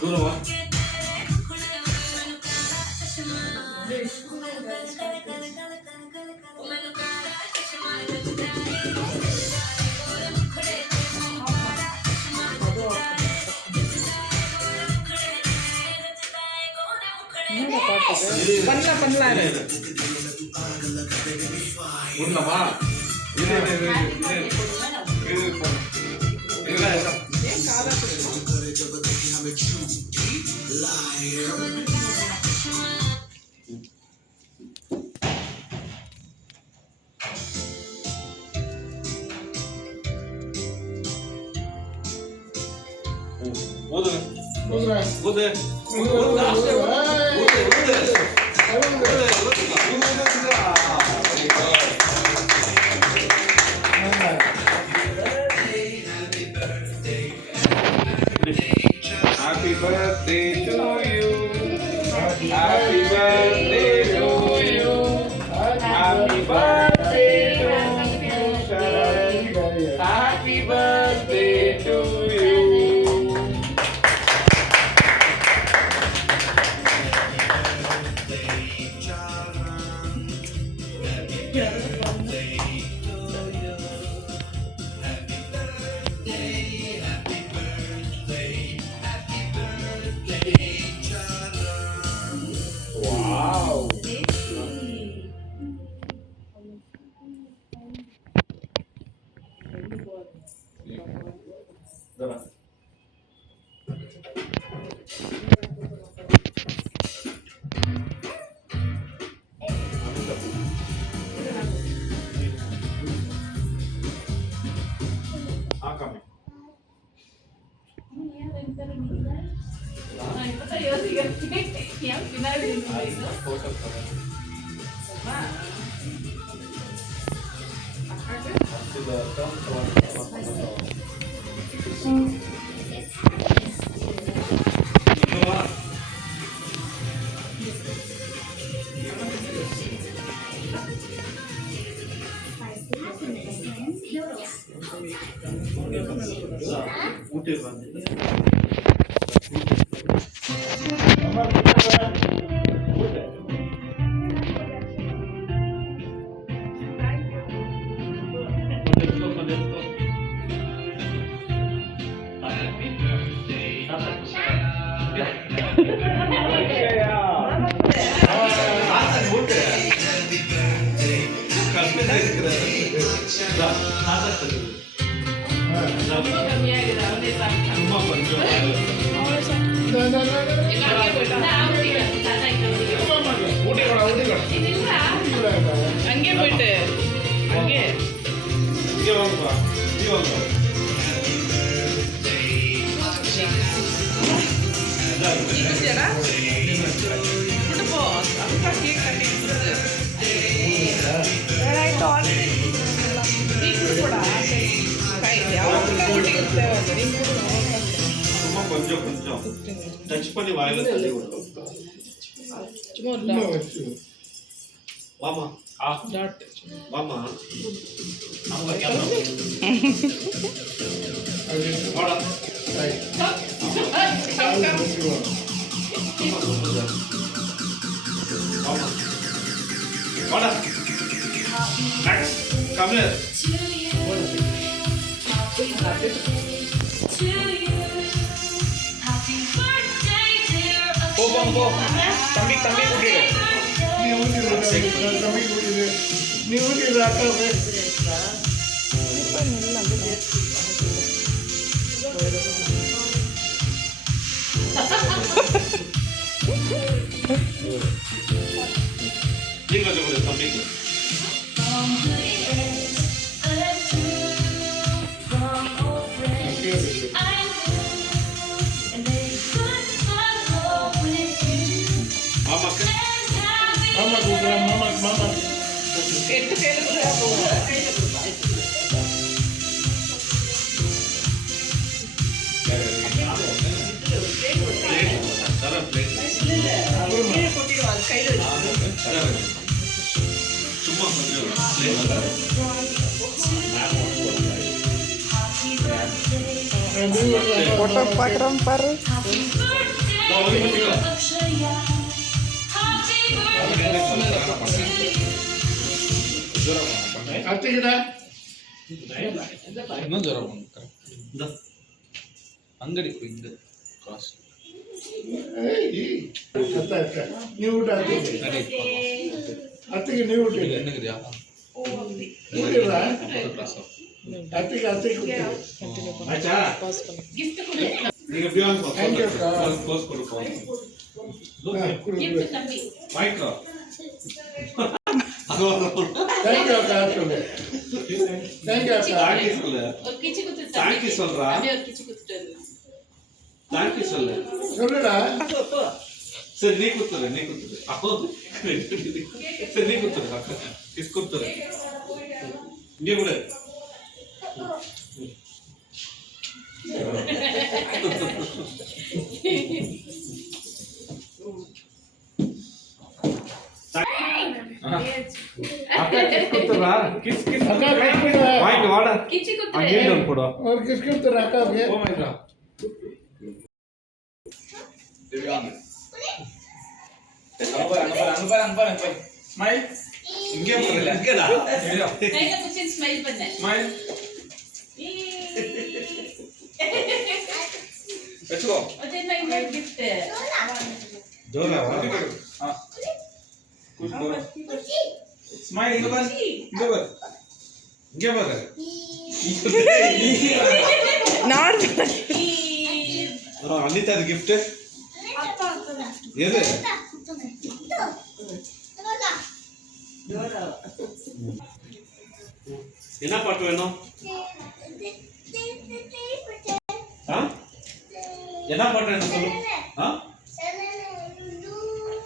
தூரமா பண்ணலாம் உண்மைமா Happy birthday to you. Happy birthday to you. Happy birthday to you. Happy birthday to you. Wow. அங்கே போயிட்டு அங்கே வாங்கப்பா நீ வாங்க போ அப்பா கேக் கட்டி கொஞ்சம் கொஞ்சம் டச் பண்ணி வாயில தள்ளி விடுறோம் சும்மா வாமா டாட் வாமா நம்ம கேமரா வாடா வாடா come here போ தம்பி கூட்டிடு நீ ஊட்டிடு தம்பி கூட்டிடு நீ ஊட்டிடு அக்கா பேசுறா இப்ப நில்ல நீங்க வந்து தம்பி மாமா 8 பேருக்கு போகுது கையில வச்சு. சும்மா போட்டோ பார்க்குறோம் பாரு. அத்தைக்கிட்ட இன்னும் ஜரம் ಅಂಗಡಿ ಇಂದ ಕ್ರಾಸ್ ನೀವು ಊಟ ಅತ್ತಿಗೆ ನೀವು ಊಟ என்னங்கறியா ಊಟಿಲ್ಲ ಅತ್ತಿಗೆ ಆಚಾ ಗಿಫ್ಟ್ நீங்க பியான் Thank you, sir. க்ளோஸ் கொடுப்போம் ಗಿಫ್ಟ್ ತம்பಿ மைக் ಥ್ಯಾಂಕ್ ಯು ಅಕ್ಕ ಆಗ್ತದೆ ಥ್ಯಾಂಕ್ ಯು ಅಕ್ಕ தாங்கி சொல்லு ஒரு கிச்சி குத்து தாங்கி சொல்றா அப்படியே ஒரு கிச்சி குத்துட்டாரு தாங்கி சொல்லு சொல்லுடா சரி நீ குத்துரு அப்போ சரி நீ குத்துரு கிஸ் குத்துரு இங்கே கூட அக்கா கிஸ் குத்துறா கிஸ் ಅಕ್ಕ ಕೈ ಬಿಡು. வாங்க வாடா கிச்சி குத்து அங்கே டவுன் போடு ஒரு கிஸ் கொடுத்துரு அக்காவுக்கு ஓ மை காட் ஸ்மைல் இங்கே போறல இங்கடா கையில குச்சி ஸ்மைல் பண்ண ஸ்மைல் வெச்சுக்கோ அது என்ன இந்த gift ஜோரா வா ஆ ஸ்மைல் இங்க பாரு இங்க பாரு நாடு அனிதா gift எது என்ன பாட்டு வேணும் என்ன பாட்டு வேணும் சொல்லு